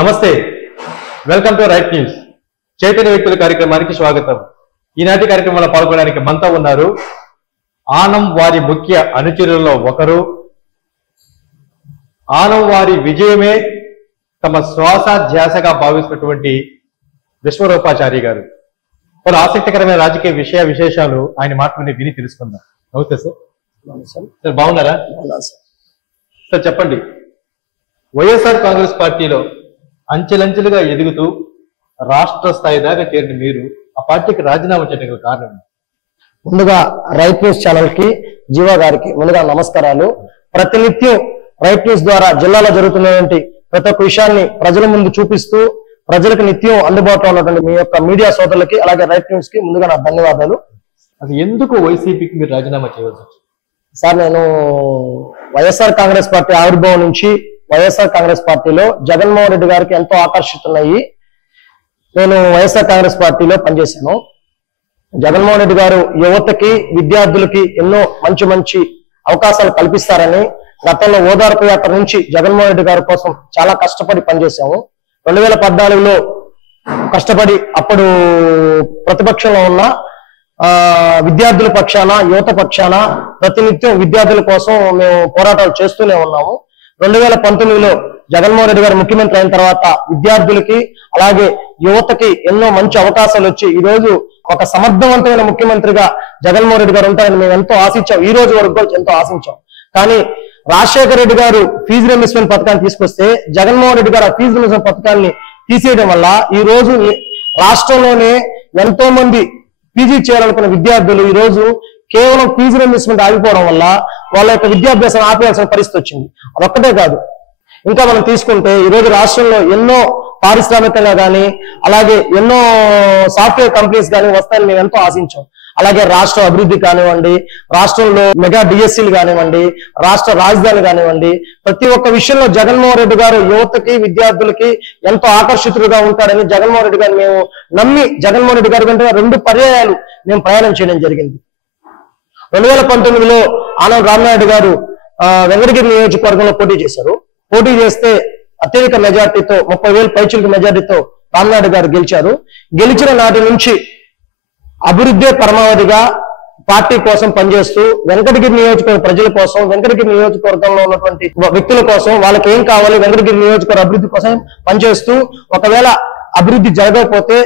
నమస్తే, welcome to right news. Chaitanya వ్యక్తుల కార్యక్రమానికి స్వాగతం. ఈనాటి కార్యక్రమంలో పాల్గొనడానికి మనతో ఉన్నారు ఆనం వారి ముఖ్య అనుచరులలో ఒకరు, ఆనం వారి విజయమే తమ శ్వాసధ్యాసగా భావిస్తున్నటువంటి విశ్వరూపాచారి గారు. పలు ఆసక్తికరమైన రాజకీయ విశేషాలు ఆయన మాటలని విని తెలుసుకుందాం. నమస్తే సార్. సార్ బాగున్నారా? సార్ చెప్పండి, వైఎస్ఆర్ కాంగ్రెస్ పార్టీలో అంచెలంచెలుగా ఎదుగుతూ రాష్ట్ర స్థాయి దాకా చేరిన మీరు ఆ పార్టీకి రాజీనామా చేయడానికి కారణం? ముందుగా రైట్ న్యూస్ ఛానల్ కి జీవా గారికి ముందుగా నమస్కారాలు. ప్రతినిత్యం రైట్ న్యూస్ ద్వారా జిల్లాలో జరుగుతున్నటువంటి ప్రతి ఒక్క విషయాన్ని ప్రజల ముందు చూపిస్తూ ప్రజలకు నిత్యం అందుబాటులో ఉన్నటువంటి మీ యొక్క మీడియా సోదరులకి అలాగే రైట్ న్యూస్ కి ముందుగా నా ధన్యవాదాలు. అది ఎందుకు వైసీపీకి మీరు రాజీనామా చేయవలసి వచ్చింది? సార్, నేను వైఎస్ఆర్ కాంగ్రెస్ పార్టీ ఆవిర్భావం నుంచి వైఎస్ఆర్ కాంగ్రెస్ పార్టీలో జగన్మోహన్ రెడ్డి గారికి ఎంతో ఆకర్షితున్నాయి. నేను వైఎస్ఆర్ కాంగ్రెస్ పార్టీలో పనిచేశాను. జగన్మోహన్ రెడ్డి గారు యువతకి విద్యార్థులకి ఎన్నో మంచి అవకాశాలు కల్పిస్తారని గతంలో ఓదార్పు యాత్ర నుంచి జగన్మోహన్ రెడ్డి గారి కోసం చాలా కష్టపడి పనిచేశాము. 2014లో కష్టపడి అప్పుడు ప్రతిపక్షంలో ఉన్న విద్యార్థుల పక్షాన యువత పక్షాన ప్రతినిత్యం విద్యార్థుల కోసం మేము పోరాటాలు చేస్తూనే ఉన్నాము. 2019లో జగన్మోహన్ రెడ్డి గారు ముఖ్యమంత్రి అయిన తర్వాత విద్యార్థులకి అలాగే యువతకి ఎన్నో మంచి అవకాశాలు వచ్చి ఈ రోజు ఒక సమర్థవంతమైన ముఖ్యమంత్రిగా జగన్మోహన్ రెడ్డి గారు ఉంటారని మేము ఎంతో ఆశించాం. ఈ రోజు వరకు కూడా ఎంతో ఆశించాం. కానీ రాజశేఖర రెడ్డి గారు ఫీజు రియంబర్స్మెంట్ పథకాన్ని తీసుకొస్తే జగన్మోహన్ రెడ్డి గారు ఆ ఫీజు రియంబర్స్మెంట్ పథకాన్ని తీసేయడం వల్ల ఈ రోజు రాష్ట్రంలోనే ఎంతో మంది పీజీ చేయాలనుకున్న విద్యార్థులు ఈ రోజు కేవలం ఫీజు రియంబర్స్మెంట్ ఆగిపోవడం వల్ల వాళ్ళ యొక్క విద్యాభ్యాసం ఆపేయాల్సిన పరిస్థితి వచ్చింది. అదొక్కటే కాదు, ఇంకా మనం తీసుకుంటే ఈ రోజు రాష్ట్రంలో ఎన్నో పారిశ్రామికంగా కానీ అలాగే ఎన్నో సాఫ్ట్వేర్ కంపెనీస్ కానీ వస్తాయని మేము ఎంతో ఆశించాం. అలాగే రాష్ట్ర అభివృద్ధి కానివ్వండి, రాష్ట్రంలో మెగా డిఎస్సీలు కానివ్వండి, రాష్ట్ర రాజధాని కానివ్వండి, ప్రతి ఒక్క విషయంలో జగన్మోహన్ రెడ్డి గారు యువతకి విద్యార్థులకి ఎంతో ఆకర్షితులుగా ఉంటాడని జగన్మోహన్ రెడ్డి గారు మేము నమ్మి జగన్మోహన్ రెడ్డి గారి కంటే 2 పర్యాయాలు మేము ప్రయాణం చేయడం జరిగింది. 2019లో ఆనం రామనాయుడు గారు వెంకటగిరి నియోజకవర్గంలో పోటీ చేశారు. పోటీ చేస్తే అత్యధిక మెజార్టీతో 30,000 పైచిలకు మెజార్టీతో రామనాయుడు గారు గెలిచారు. గెలిచిన నాటి నుంచి అభివృద్ధి పరమావధిగా పార్టీ కోసం పనిచేస్తూ వెంకటగిరి నియోజకవర్గ ప్రజల కోసం, వెంకటగిరి నియోజకవర్గంలో ఉన్నటువంటి వ్యక్తుల కోసం, వాళ్ళకి ఏం కావాలి వెంకటగిరి నియోజకవర్గ అభివృద్ధి కోసం పనిచేస్తూ ఒకవేళ అభివృద్ధి జరగకపోతే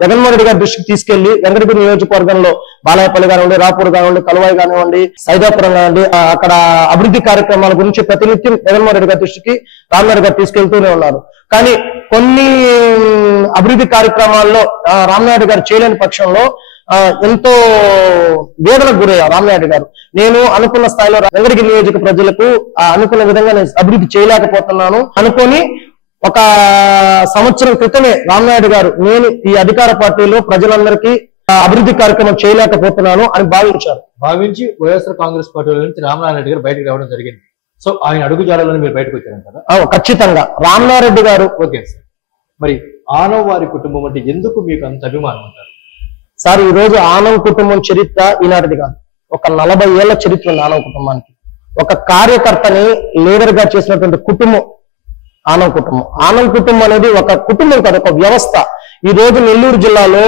జగన్మోహన్ రెడ్డి గారి దృష్టికి తీసుకెళ్లి వెంకటగిరి నియోజకవర్గంలో బాలాయపల్లి కానివ్వండి, రాపూర్ కానివ్వండి, కలువాయి కానివ్వండి, సైదాపురం కానివ్వండి, అక్కడ అభివృద్ధి కార్యక్రమాల గురించి ప్రతినిత్యం జగన్మోహన్ రెడ్డి గారి దృష్టికి రామనాయుడు గారు తీసుకెళ్తూనే ఉన్నారు. కానీ కొన్ని అభివృద్ధి కార్యక్రమాల్లో రామనాయుడు గారు చేయలేని పక్షంలో ఎంతో వేదనకు గురయ్యారు రామనాయుడు గారు. నేను అనుకున్న స్థాయిలో వెంకటగిరి నియోజక ప్రజలకు అనుకున్న విధంగా నేను అభివృద్ధి చేయలేకపోతున్నాను అనుకొని 1 సంవత్సరం క్రితమే రామనాయుడు గారు నేను ఈ అధికార పార్టీలో ప్రజలందరికీ అభివృద్ధి కార్యక్రమం చేయలేకపోతున్నాను అని భావించి వైఎస్ఆర్ కాంగ్రెస్ పార్టీలో నుంచి రామనాయుడు గారు బయటకు రావడం జరిగింది. సో ఆయన అడుగు జాడలో మీరు బయటకు వచ్చారంటారా? ఖచ్చితంగా రామనాయుడు గారు. ఓకే సార్, మరి ఆనం వారి కుటుంబం అంటే ఎందుకు మీకు అంత అభిమానం ఉంటారు? సార్, ఈ రోజు ఆనం కుటుంబం చరిత్ర ఈనాటిది కాదు, ఒక 40 ఏళ్ల చరిత్ర ఉంది ఆనం కుటుంబానికి. ఒక కార్యకర్తని లీడర్ గా చేసినటువంటి కుటుంబం ఆనం కుటుంబం. ఆనం కుటుంబం అనేది ఒక కుటుంబం కాదు, ఒక వ్యవస్థ. ఈ రోజు నెల్లూరు జిల్లాలో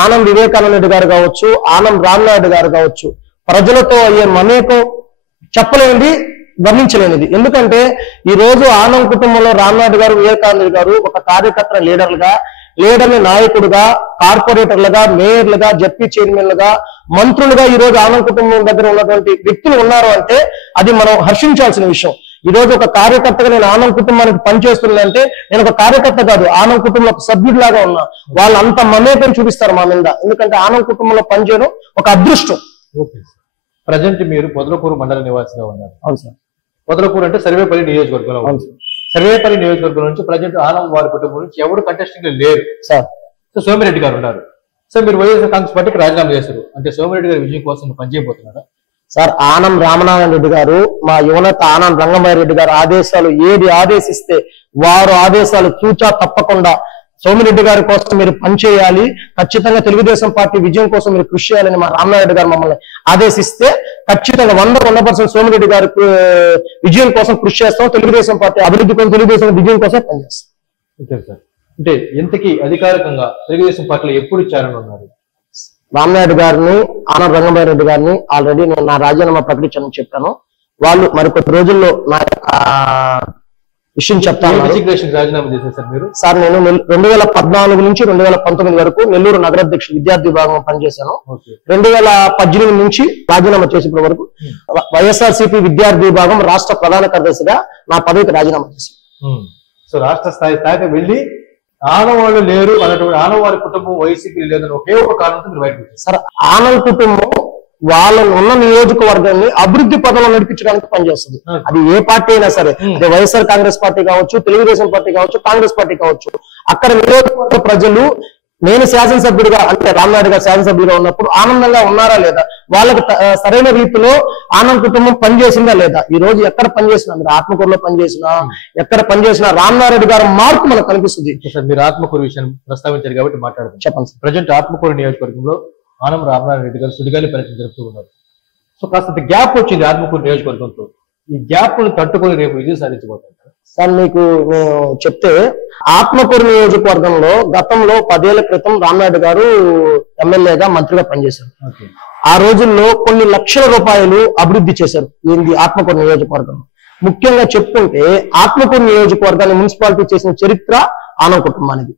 ఆనం వివేకానంద రెడ్డి గారు కావచ్చు, ఆనం రామనాయుడు గారు కావచ్చు, ప్రజలతో అయ్యే మమేకం చెప్పలేనిది, వర్ణించలేనిది. ఎందుకంటే ఈ రోజు ఆనం కుటుంబంలో రామనాయుడు గారు, వివేకానంద గారు ఒక కార్యకర్త లీడర్ని నాయకుడుగా, కార్పొరేటర్లుగా, మేయర్లుగా, జడ్పీ చైర్మన్లుగా, మంత్రులుగా ఈ రోజు ఆనం కుటుంబం దగ్గర ఉన్నటువంటి వ్యక్తులు ఉన్నారు అంటే అది మనం హర్షించాల్సిన విషయం. ఈ రోజు ఒక కార్యకర్తగా నేను ఆనం కుటుంబానికి పనిచేస్తుందంటే నేను ఒక కార్యకర్త కాదు, ఆనం కుటుంబంలో ఒక సభ్యుడిలాగా ఉన్నా. వాళ్ళు అంత మమేకం చూపిస్తారు మా మీద, ఎందుకంటే ఆనం కుటుంబంలో పనిచేయడం ఒక అదృష్టం. ఓకే సార్, ప్రజెంట్ మీరు పొదలకూరు మండల నివాసిగా ఉన్నారు. అవును సార్. పొదలకూరు అంటే సర్వేపల్లి నియోజకవర్గంలో. అవును సార్. సర్వేపల్లి నియోజకవర్గం నుంచి ప్రజెంట్ ఆనం వారి కుటుంబం నుంచి ఎవరు కంటెస్టింగ్ లేరు సార్. సో సోమిరెడ్డి గారు ఉన్నారు. సో మీరు వైఎస్ఆర్ కాంగ్రెస్ పార్టీకి రాజీనామా చేశారు అంటే సోమిరెడ్డి గారి విజయం కోసం పనిచేయబోతున్నారా? సార్, ఆనం రామనారాయణ రెడ్డి గారు, మా యువనేత ఆనం రంగమయ్య రెడ్డి గారు ఏది ఆదేశిస్తే వారు ఆదేశాలు తూచా తప్పకుండా సోమిరెడ్డి గారి కోసం మీరు పనిచేయాలి, ఖచ్చితంగా తెలుగుదేశం పార్టీ విజయం కోసం మీరు కృషి చేయాలని మా రామనాయుడు గారు మమ్మల్ని ఆదేశిస్తే ఖచ్చితంగా 100% సోమిరెడ్డి గారి విజయం కోసం కృషి చేస్తాం. తెలుగుదేశం పార్టీ అభివృద్ధి కోసం, తెలుగుదేశం విజయం కోసం పనిచేస్తాం. Okay sir. అంటే ఇంతకీ అధికారికంగా తెలుగుదేశం పార్టీలో ఎప్పుడు చేరనున్నారు? రామనాయుడు గారిని, ఆనం రంగమయ్య గారిని ఆల్రెడీ నేను నా రాజీనామా ప్రకటించానని చెప్పాను. వాళ్ళు మరికొద్ది రోజుల్లో నా యొక్క విషయం చెప్తాను. రాజీనామా చేశారు సార్ మీరు? సార్ నేను 2014 నుంచి 2019 వరకు నెల్లూరు నగరాధ్యక్షుడు విద్యార్థి విభాగం పనిచేశాను. 2018 నుంచి రాజీనామా చేసేప్పటి వరకు వైఎస్ఆర్సీపీ విద్యార్థి విభాగం రాష్ట్ర ప్రధాన కార్యదర్శిగా నా పదవికి రాజీనామా చేశాను. సో రాష్ట్ర స్థాయికి వెళ్ళి ఆనవాళ్ళు లేరు అన్నటువంటి ఆనవారి కుటుంబం వైసీపీ లేదని ఒకే ఒక కారణంతో మీరు బయటకు వచ్చారు. సార్ ఆనవ కుటుంబం వాళ్ళను ఉన్న నియోజకవర్గాన్ని అభివృద్ధి పదంలో నడిపించడానికి పనిచేస్తుంది. అది ఏ పార్టీ అయినా సరే, అదే వైఎస్ఆర్ కాంగ్రెస్ పార్టీ కావచ్చు, తెలుగుదేశం పార్టీ కావచ్చు, కాంగ్రెస్ పార్టీ కావచ్చు, అక్కడ నియోజకవర్గ ప్రజలు నేను శాసనసభ్యుడిగా అంటే రామనాయుడు గారు శాసనసభ్యుడిగా ఉన్నప్పుడు ఆనందంగా ఉన్నారా లేదా, వాళ్ళకి సరైన రీతిలో ఆనంద్ కుటుంబం పనిచేసిందా లేదా, ఈ రోజు ఎక్కడ పనిచేసినా మీరు ఆత్మకూరులో పనిచేసినా ఎక్కడ పనిచేసినా రామనాయుడు గారి మార్పు మనకు కనిపిస్తుంది. మీరు ఆత్మకూరు విషయం ప్రస్తావించారు కాబట్టి మాట్లాడుతుంది. చెప్పండి. ప్రజెంట్ ఆత్మకూరు నియోజకవర్గంలో ఆనం రామనారాయణ గారు సుడిగాలి పర్యటన జరుపుతూ ఉన్నారు. సో కాస్త గ్యాప్ వచ్చింది ఆత్మకూరు నియోజకవర్గంతో. ఈ గ్యాప్ ను తట్టుకొని రేపు విజయం సాధించబోతున్నారు. సార్ మీకు నేను చెప్తే ఆత్మకూరు నియోజకవర్గంలో గతంలో 10 ఏళ్ల క్రితం రామనాయుడు గారు ఎమ్మెల్యేగా మంత్రిగా పనిచేశారు. ఆ రోజుల్లో కొన్ని లక్షల రూపాయలు అభివృద్ధి చేశారు. ఏంది ఆత్మకూరు నియోజకవర్గం. ముఖ్యంగా చెప్పుకుంటే ఆత్మకూరు నియోజకవర్గాన్ని మున్సిపాలిటీ చేసిన చరిత్ర ఆనం కుటుంబానికి.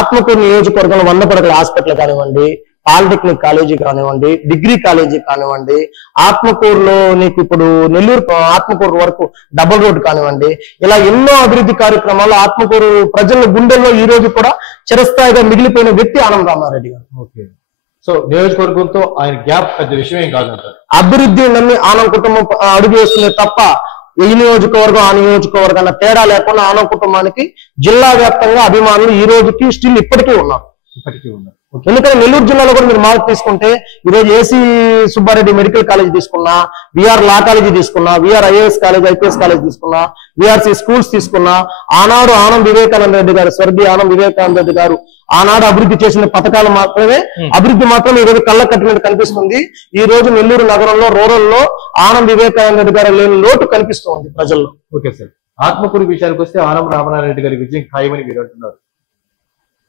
ఆత్మకూరు నియోజకవర్గంలో 100 పడకల హాస్పిటల్ కానివ్వండి, పాలిటెక్నిక్ కాలేజీ కానివ్వండి, డిగ్రీ కాలేజీ కానివ్వండి, ఆత్మకూరులో నీకు ఇప్పుడు నెల్లూరు ఆత్మకూరు వరకు డబుల్ రోడ్ కానివ్వండి, ఇలా ఎన్నో అభివృద్ధి కార్యక్రమాలు ఆత్మకూరు ప్రజల గుండెల్లో ఈ రోజు కూడా చిరస్థాయిగా మిగిలిపోయిన వ్యక్తి ఆనం రామారెడ్డి గారు. ఓకే. సో నియోజకవర్గంతో ఆయన గ్యాప్ పెద్ద విషయం ఏం కాదంటారు. అభివృద్ధి నమ్మి ఆనం కుటుంబం అడుగు వేస్తుంది తప్ప ఈ నియోజకవర్గం ఆ నియోజకవర్గం అన్న తేడా లేకుండా ఆనం కుటుంబానికి జిల్లా వ్యాప్తంగా అభిమానులు ఈ రోజుకి స్టిల్ ఇప్పటికీ ఉన్నారు. ఎందుకంటే నెల్లూరు జిల్లాలో కూడా మీరు మార్క్ తీసుకుంటే ఈరోజు ఏసీ సుబ్బారెడ్డి మెడికల్ కాలేజ్ తీసుకున్నా, విఆర్ లా కాలేజీ తీసుకున్నా, VR IAS college, IPS college తీసుకున్నా, విఆర్సి స్కూల్స్ తీసుకున్నా, ఆనాడు ఆనం వివేకానంద రెడ్డి గారు, స్వర్గీయ ఆనం వివేకానంద రెడ్డి గారు ఆనాడు అభివృద్ధి చేసిన పథకాలు మాత్రమే అభివృద్ధి మాత్రం ఈ రోజు కళ్ళ కట్టినట్టు కనిపిస్తుంది. ఈ రోజు నెల్లూరు నగరంలో రూరల్లో ఆనం వివేకానంద రెడ్డి గారు లేని లోటు కనిపిస్తుంది ప్రజల్లో. Okay sir. ఆత్మకూరు విషయానికి వస్తే ఆనం రామనారాయణ గారి విజయం ఖాయమని మీరు అంటున్నారు.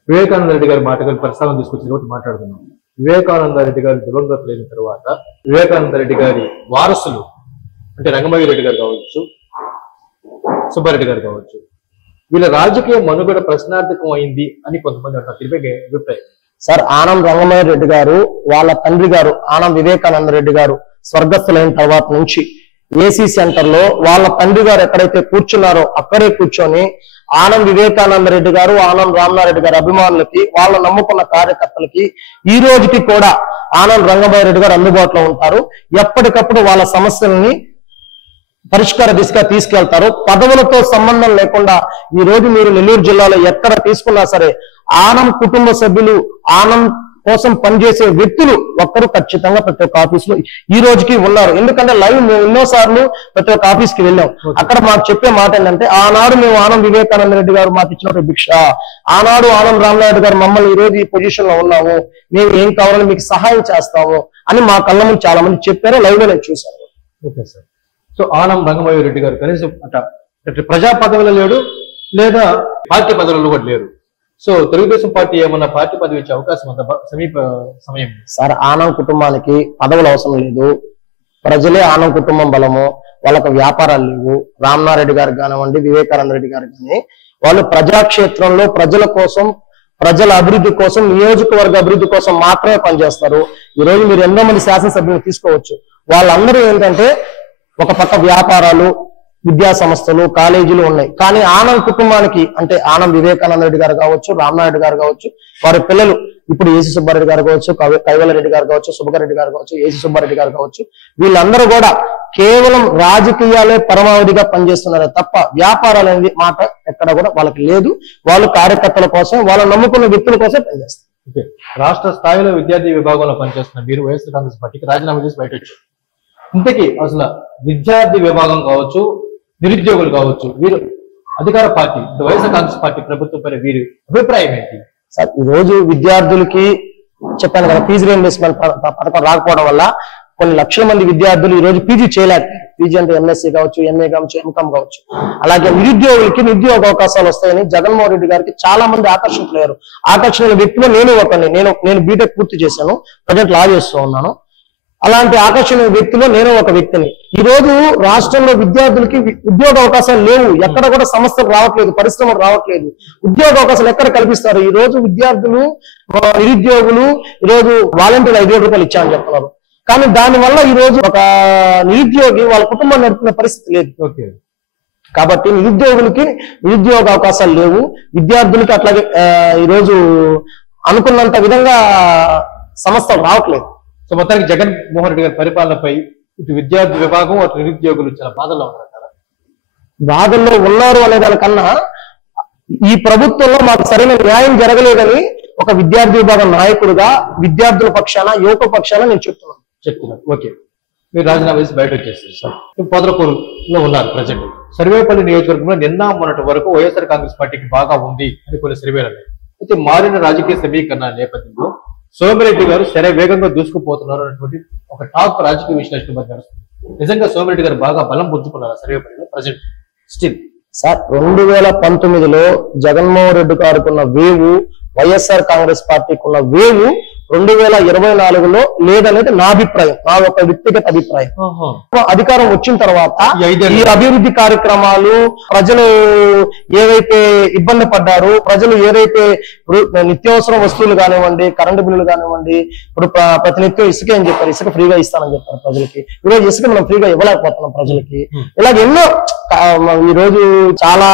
వివేకానంద రెడ్డి గారి మాటలు ప్రస్తావన తీసుకొచ్చిన కాబట్టి మాట్లాడుతున్నాం. వివేకానంద రెడ్డి గారు దివంగతులైన తర్వాత వివేకానంద రెడ్డి గారి వారసులు అంటే రంగమయ్య రెడ్డి గారు కావచ్చు, సుబ్బారెడ్డి గారు కావచ్చు, వీళ్ళ రాజకీయ మనుగడ ప్రశ్నార్థకం అయింది అని కొంతమంది అంటారు. దీనిపై అభిప్రాయం సార్? ఆనం రంగమయ్య రెడ్డి గారు వాళ్ళ తండ్రి గారు ఆనం వివేకానంద రెడ్డి గారు స్వర్గస్థులైన తర్వాత నుంచి ఏసీ సెంటర్ లో వాళ్ళ తండ్రి గారు ఎక్కడైతే కూర్చున్నారో అక్కడే కూర్చొని ఆనం వివేకానంద రెడ్డి గారు, ఆనం రామనారెడ్డి గారి అభిమానులకి, వాళ్ళ నమ్ముకున్న కార్యకర్తలకి ఈ రోజుకి కూడా ఆనం రంగమయ్య రెడ్డి గారు అందుబాటులో ఉంటారు. ఎప్పటికప్పుడు వాళ్ళ సమస్యల్ని పరిష్కార దిశగా తీసుకెళ్తారు. పదవులతో సంబంధం లేకుండా ఈ రోజు మీరు నెల్లూరు జిల్లాలో ఎక్కడ తీసుకున్నా సరే ఆనం కుటుంబ సభ్యులు, ఆనం కోసం పనిచేసే వ్యక్తులు ఒక్కరు ఖచ్చితంగా ప్రతి ఒక్క ఆఫీస్ లో ఈ రోజుకి ఉన్నారు. ఎందుకంటే లైవ్ మేము ఎన్నోసార్లు ప్రతి ఒక్క ఆఫీస్ కి వెళ్ళాం. అక్కడ మాకు చెప్పే మాట ఏంటంటే, ఆనాడు మేము ఆనం వివేకానంద రెడ్డి గారు మాకు ఇచ్చిన భిక్ష, ఆనాడు ఆనం రామనాయుడు గారు మమ్మల్ని ఈ రోజు ఈ పొజిషన్ లో ఉన్నాము, మేము ఏం కావాలని మీకు సహాయం చేస్తాము అని మా కళ్ళ ముందు చాలా మంది చెప్పారు. లైవ్ లో నేను చూశాను. Okay sir. So Anam Rangamayya Reddy garu కనీసం అట ప్రజా పదవులు లేడు, లేదా పార్టీ పదవులు కూడా లేరు. సో తెలుగుదేశం పార్టీ ఏమన్నా పార్టీ పదవి ఇచ్చే అవకాశం ఉందా సమీప సమయం? సార్ ఆనం కుటుంబానికి పదవులు అవసరం లేదు. ప్రజలే ఆనం కుటుంబం బలము. వాళ్ళకు వ్యాపారాలు లేవు. రామనారెడ్డి గారికి కానివ్వండి, వివేకానంద రెడ్డి గారికి కానీ వాళ్ళు ప్రజాక్షేత్రంలో ప్రజల కోసం, ప్రజల అభివృద్ధి కోసం, నియోజకవర్గ అభివృద్ధి కోసం మాత్రమే పనిచేస్తారు. ఈ రోజు మీరు ఎంతో మంది శాసనసభ్యులు తీసుకోవచ్చు. వాళ్ళందరూ ఏంటంటే ఒక పక్క వ్యాపారాలు, విద్యా సంస్థలు, కాలేజీలు ఉన్నాయి. కానీ ఆనం కుటుంబానికి అంటే ఆనం వివేకానంద రెడ్డి గారు కావచ్చు, రామనాయుడు గారు కావచ్చు, వారి పిల్లలు ఇప్పుడు ఏసీ సుబ్బారెడ్డి గారు కావచ్చు, కైవలరెడ్డి గారు కావచ్చు, సుబ్బగారెడ్డి గారు కావచ్చు, ఏసీ సుబ్బారెడ్డి గారు కావచ్చు, వీళ్ళందరూ కూడా కేవలం రాజకీయాలే పరమావధిగా పనిచేస్తున్నారే తప్ప వ్యాపారాలు అనేది మాట ఎక్కడ కూడా వాళ్ళకి లేదు. వాళ్ళు కార్యకర్తల కోసం, వాళ్ళు నమ్ముకున్న వ్యక్తుల కోసం పనిచేస్తారు. ఓకే. రాష్ట్ర స్థాయిలో విద్యార్థి విభాగంలో పనిచేస్తున్న మీరు వైఎస్ఆర్ కాంగ్రెస్ పార్టీకి రాజీనామా చేసి బయట వచ్చారు. ఇంతకీ అసలు విద్యార్థి విభాగం కావచ్చు, నిరుద్యోగులు కావచ్చు, వీరు అధికార పార్టీ వైఎస్ఆర్ కాంగ్రెస్ పార్టీ ప్రభుత్వం పైన వీరి అభిప్రాయం ఏంటి? సార్ ఈ రోజు విద్యార్థులకి చెప్పాను కదా, ఫీజు రీయింబర్స్మెంట్ పథకం రాకపోవడం వల్ల కొన్ని లక్షల మంది విద్యార్థులు ఈ రోజు పీజీ చేయలేకపోయారు. పీజీ అంటే ఎంఎస్సీ కావచ్చు, ఎంఏ కావచ్చు, ఎంకామ్ కావచ్చు. అలాగే నిరుద్యోగులకి నిరుద్యోగ అవకాశాలు వస్తాయని జగన్మోహన్ రెడ్డి గారికి చాలా మంది ఆకర్షితులయ్యారు. ఆకర్షణ వ్యక్తిలో నేను ఒకరిని. నేను బీటెక్ పూర్తి చేశాను, ప్రజెంట్ లా చేస్తూ ఉన్నాను. అలాంటి ఆకర్షణ వ్యక్తిలో నేను ఒక వ్యక్తిని. ఈ రోజు రాష్ట్రంలో విద్యార్థులకి ఉద్యోగ అవకాశాలు లేవు. ఎక్కడ కూడా సంస్థలు రావట్లేదు, పరిశ్రమలు రావట్లేదు. ఉద్యోగ అవకాశాలు ఎక్కడ కల్పిస్తారు? ఈ రోజు విద్యార్థులు, నిరుద్యోగులు ఈ రోజు వాలంటీర్ 5,000 రూపాయలు ఇచ్చామని చెప్తున్నారు. కానీ దానివల్ల ఈ రోజు ఒక నిరుద్యోగి వాళ్ళ కుటుంబాన్ని నడుపుకునే పరిస్థితి లేదు. కాబట్టి నిరుద్యోగులకి నిరుద్యోగ అవకాశాలు లేవు, విద్యార్థులకి అట్లాగే ఈ రోజు అనుకున్నంత విధంగా సంస్థలు రావట్లేదు. సో మొత్తానికి జగన్మోహన్ రెడ్డి గారి పరిపాలనపై ఇటు విద్యార్థి విభాగం, అటు నిరుద్యోగులు చాలా బాధల్లో ఉన్నారు. బాధల్లో ఉన్నారు అనే దానికన్నా ఈ ప్రభుత్వంలో మాకు సరైన న్యాయం జరగలేదని ఒక విద్యార్థి విభాగం నాయకుడిగా విద్యార్థుల పక్షాన, యువత పక్షాన నేను చెప్తున్నాను. ఓకే, మీరు రాజీనామా చేసి బయట వచ్చేస్తారు. పొదలకూరులో ఉన్నారు ప్రజెంట్. సర్వేపల్లి నియోజకవర్గంలో నిన్న మొన్నటి వరకు వైఎస్ఆర్ కాంగ్రెస్ పార్టీకి బాగా ఉంది అని కొన్ని సర్వేలు ఉన్నాయి. అయితే మారిన రాజకీయ సమీకరణ నేపథ్యంలో సోమిరెడ్డి గారు వేగంగా దూసుకుపోతున్నారు అన్నటువంటి ఒక టాప్ రాజకీయ విశ్లేషణ మధ్య నడుస్తుంది. నిజంగా సోమిరెడ్డి గారు బాగా బలం పుంజుకున్నారు సర్వేపల్లిలో ప్రజెంట్ స్టిల్. సార్ 2019లో జగన్మోహన్ రెడ్డి గారికి ఉన్న వేవు, వైఎస్ఆర్ కాంగ్రెస్ పార్టీకి ఉన్న వేవు 2024లో లేదనేది నా అభిప్రాయం, నా ఒక వ్యక్తిగత అభిప్రాయం. అధికారం వచ్చిన తర్వాత ఈ అభివృద్ధి కార్యక్రమాలు, ప్రజలు ఏవైతే ఇబ్బంది పడ్డారు, ప్రజలు ఏదైతే నిత్యావసర వస్తువులు కానివ్వండి, కరెంటు బిల్లులు కానివ్వండి, ఇప్పుడు ప్రతినిత్యం ఇసుక అని చెప్పారు, ఇసుక ఫ్రీగా ఇస్తానని చెప్పారు ప్రజలకి. ఈరోజు ఇసుక మనం ఫ్రీగా ఇవ్వలేకపోతున్నాం ప్రజలకి. ఇలాగ ఎన్నో ఈ రోజు చాలా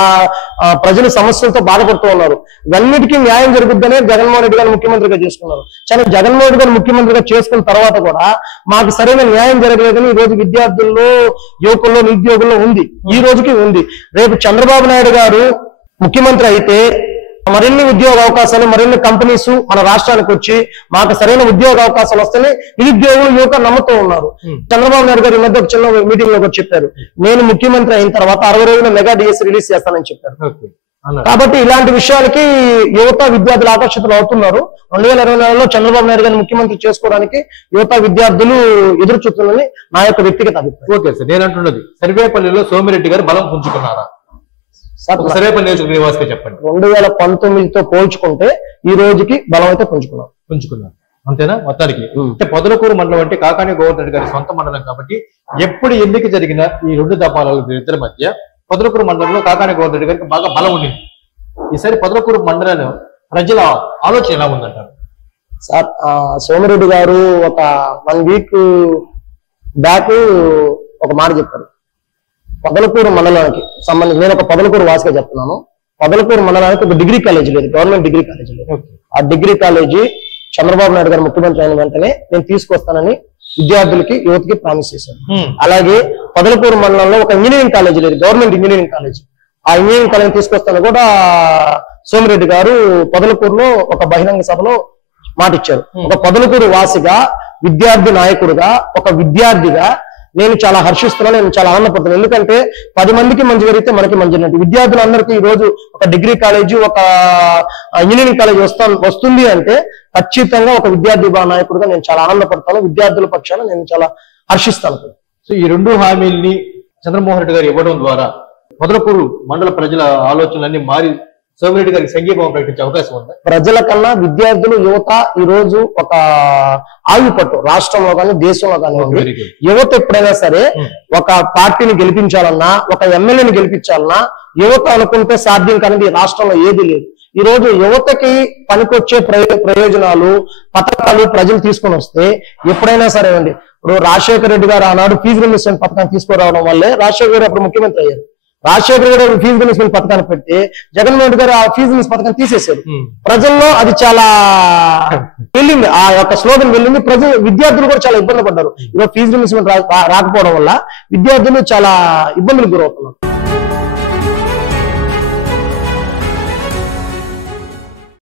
ప్రజలు సమస్యలతో బాధపడుతూ ఉన్నారు. ఇవన్నిటికీ న్యాయం జరుగుద్దనే జగన్మోహన్ రెడ్డి గారు ముఖ్యమంత్రిగా చేసుకున్నారు. కానీ జగన్మోహన్ రెడ్డి గారు ముఖ్యమంత్రిగా చేసుకున్న తర్వాత కూడా మాకు సరైన న్యాయం జరగలేదని ఈ రోజు విద్యార్థుల్లో, యువకుల్లో, నిరుద్యోగుల్లో ఉంది, ఈ రోజుకి ఉంది. రేపు చంద్రబాబు నాయుడు గారు ముఖ్యమంత్రి అయితే మరిన్ని ఉద్యోగ అవకాశాలు, మరిన్ని కంపెనీస్ మన రాష్ట్రానికి వచ్చి మాకు సరైన ఉద్యోగ అవకాశాలు వస్తేనే నిరుద్యోగులు, యువకులు నమ్ముతూ ఉన్నారు. చంద్రబాబు నాయుడు గారు ఈ మధ్య ఒక చిన్న మీటింగ్ లో కూడా చెప్పారు, నేను ముఖ్యమంత్రి అయిన తర్వాత 60 రోజుల మెగా డిఎస్సీ రిలీజ్ చేస్తానని చెప్పారు. కాబట్టి ఇలాంటి విషయాలకి యువత, విద్యార్థులు ఆకర్షితులు అవుతున్నారు. 2024లో చంద్రబాబు నాయుడు గారిని ముఖ్యమంత్రి చేసుకోవడానికి యువత, విద్యార్థులు ఎదురు చూస్తున్నారని నా యొక్క వ్యక్తిగత అభిప్రాయం. ఓకే సార్, నేను అంటున్నది సర్వేపల్లిలో సోమిరెడ్డి గారు బలం పుంజుకున్నారా? సర్వేపల్లి నియోజకవర్గ నివాసిగా చెప్పండి. 2019తో పోల్చుకుంటే ఈ రోజుకి బలం అయితే పుంజుకున్నారు. అంతేనా? మొత్తానికి అంటే పొదలకూరు మండలం అంటే కాకాని గోవర్ధన్ గారి సొంత మండలం కాబట్టి ఎప్పుడు ఎన్నిక జరిగిన ఈ 2 దఫాల ఇద్దరి మధ్య పొదలకూరు మండలంలో కాకాని గోవర్ధన్ గారికి బాగా బలం ఉండింది. ఈసారి పొదలకూరు మండలంలో ప్రజల ఆలోచన ఎలా ఉందంటారు? సార్ సోమిరెడ్డి గారు ఒక 1 వీక్ బ్యాక్ ఒక మాట చెప్పారు. పొదలకూరు మండలానికి సంబంధించి, నేను ఒక పొదలకూరు వాసిగా చెప్తున్నాను, పొదలకూరు మండలానికి ఒక డిగ్రీ కాలేజీ లేదు, గవర్నమెంట్ డిగ్రీ కాలేజీ లేదు. ఆ డిగ్రీ కాలేజీ చంద్రబాబు నాయుడు గారు ముఖ్యమంత్రి అయిన వెంటనే నేను తీసుకొస్తానని విద్యార్థులకి, యువతకి ప్రామిస్ చేశారు. అలాగే పొదలకూరు మండలంలో ఒక ఇంజనీరింగ్ కాలేజీ లేదు, గవర్నమెంట్ ఇంజనీరింగ్ కాలేజీ. ఆ ఇంజనీరింగ్ కాలేజీ తీసుకొస్తాను కూడా సోమిరెడ్డి గారు పొదలకూరులో ఒక బహిరంగ సభలో మాట ఇచ్చారు. ఒక పొదలకూరు వాసిగా, విద్యార్థి నాయకుడుగా, ఒక విద్యార్థిగా నేను చాలా హర్షిస్తున్నాను, నేను చాలా ఆనందపడుతున్నాను. ఎందుకంటే 10 మందికి మంచి జరిగితే మనకి మంచి జరిగినట్టు. విద్యార్థులందరికీ ఈ రోజు ఒక డిగ్రీ కాలేజీ, ఒక ఇంజనీరింగ్ కాలేజీ వస్తుంది అంటే ఖచ్చితంగా ఒక విద్యార్థి నాయకుడిగా నేను చాలా ఆనందపడతాను. విద్యార్థుల పక్షాన నేను చాలా హర్షిస్తాను. సో ఈ 2 హామీల్ని చంద్రమోహన్ రెడ్డి గారు ఇవ్వడం ద్వారా పొదలకూరు మండల ప్రజల ఆలోచనలన్నీ మారి సోమిరెడ్డి గారికి సంఘీభావం ప్రకటించే అవకాశం ఉంది. ప్రజల కన్నా విద్యార్థులు, యువత ఈ రోజు ఒక ఆయుపట్టు రాష్ట్రంలో కానీ దేశంలో కానీ. యువత ఎప్పుడైనా సరే ఒక పార్టీని గెలిపించాలన్నా, ఒక ఎమ్మెల్యేని గెలిపించాలన్నా యువత అనుకుంటే సాధ్యం కానీ రాష్ట్రంలో ఏది లేదు. ఈ రోజు యువతకి పనికొచ్చే ప్రయోజనాలు, పథకాలు ప్రజలు తీసుకొని వస్తే ఎప్పుడైనా సరే అండి. ఇప్పుడు రాజశేఖర రెడ్డి గారు ఆనాడు ఫీజు రియంబర్స్మెంట్ పథకాన్ని తీసుకురావడం వల్లే రాజశేఖర గారు అప్పుడు ముఖ్యమంత్రి అయ్యారు. రాజశేఖర గారు ఫీజు రియంబర్స్మెంట్ పథకాన్ని పెడితే జగన్మోహన్ రెడ్డి గారు ఆ ఫీజు రియంబర్స్మెంట్ పథకాన్ని తీసేశారు. ప్రజల్లో అది చాలా వెళ్ళింది, ఆ యొక్క స్లోగన్ వెళ్ళింది. విద్యార్థులు కూడా చాలా ఇబ్బంది పడ్డారు. ఈరోజు ఫీజు రియంబర్స్మెంట్ రాకపోవడం వల్ల విద్యార్థులు చాలా ఇబ్బందులకు గురవుతున్నారు.